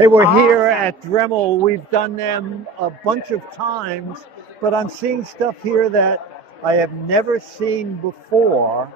Hey, we're here Awesome. at Dremel. We've done them a bunch of times, but I'm seeing stuff here that I have never seen before.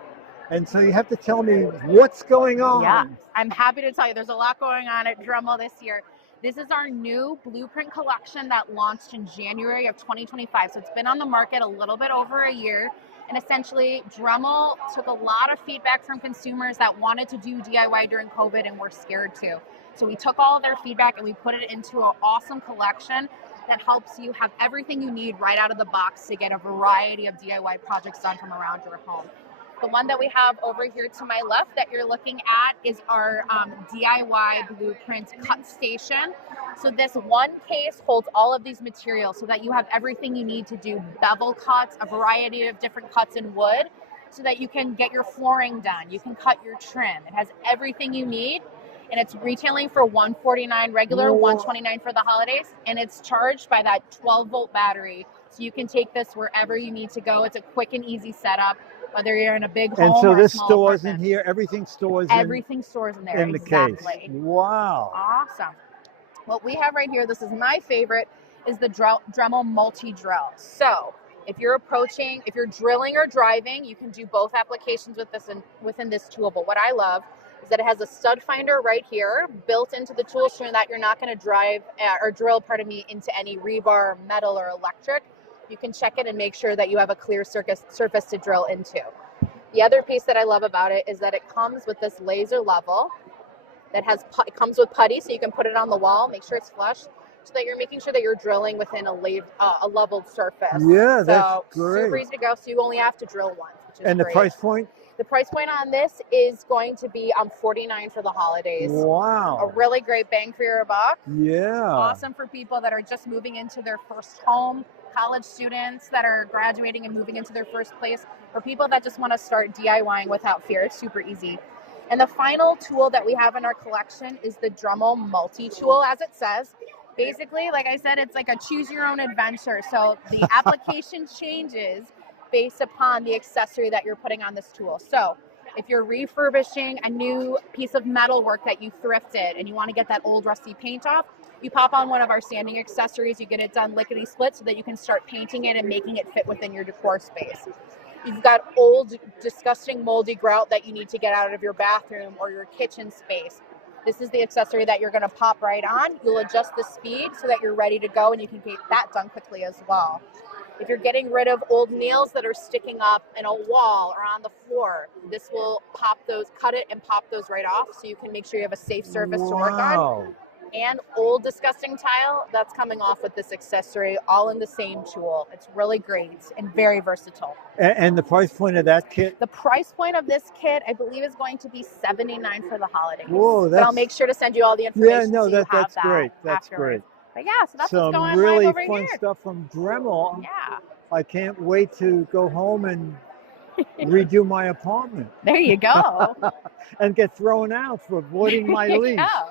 And so you have to tell me what's going Yeah, on. I'm happy to tell you there's a lot going on at Dremel this year. This is our new blueprint collection that launched in January of 2025. So it's been on the market a little bit over a year. And essentially, Dremel took a lot of feedback from consumers that wanted to do DIY during COVID and were scared to. So we took all of their feedback and we put it into an awesome collection that helps you have everything you need right out of the box to get a variety of DIY projects done from around your home. The one that we have over here to my left that you're looking at is our DIY blueprint cut station. So this one case holds all of these materials so that you have everything you need to do bevel cuts, a variety of different cuts in wood, so that you can get your flooring done. You can cut your trim. It has everything you need. And it's retailing for $149 regular, $129 for the holidays, and it's charged by that 12-volt battery. So you can take this wherever you need to go. It's a quick and easy setup, whether you're in a big home And so or a this small stores apartment. in here, everything stores Everything stores in there, in the exactly. case. Wow. Awesome. What we have right here, this is my favorite, is the Dremel multi-drill. So if you're drilling or driving, you can do both applications with this within this tool. But what I love is that it has a stud finder right here built into the tool so that you're not going to drill into any rebar, metal, or electric. You can check it and make sure that you have a clear surface to drill into. The other piece that I love about it is that it comes with this laser level that it comes with putty, so you can put it on the wall, make sure it's flush, so that you're making sure that you're drilling within a leveled surface. Yeah, that's great. Super easy to go, so you only have to drill once, which is And the great. price point? The price point on this is going to be $49 for the holidays. Wow. A really great bang for your buck. Yeah. Awesome for people that are just moving into their first home, college students that are graduating and moving into their first place, or people that just want to start DIYing without fear. It's super easy. And the final tool that we have in our collection is the Dremel multi-tool, as it says. Basically, like I said, it's like a choose your own adventure. So the application changes based upon the accessory that you're putting on this tool. So if you're refurbishing a new piece of metal work that you thrifted and you want to get that old rusty paint off, you pop on one of our sanding accessories, you get it done lickety split so that you can start painting it and making it fit within your decor space. You've got old, disgusting, moldy grout that you need to get out of your bathroom or your kitchen space. This is the accessory that you're going to pop right on. You'll adjust the speed so that you're ready to go and you can get that done quickly as well. If you're getting rid of old nails that are sticking up in a wall or on the floor, this will cut it and pop those right off so you can make sure you have a safe surface to work on. And old disgusting tile, that's coming off with this accessory, all in the same tool. It's really great and very versatile. And the price point of that kit? The price point of this kit, I believe, is going to be $79 for the holidays. Whoa, but I'll make sure to send you all the information. Yeah, no, so that's great. That's great. But yeah, so that's what's going on really over fun here. Stuff from Dremel. Yeah. I can't wait to go home and redo my apartment. There you go. And get thrown out for avoiding my lease. Go.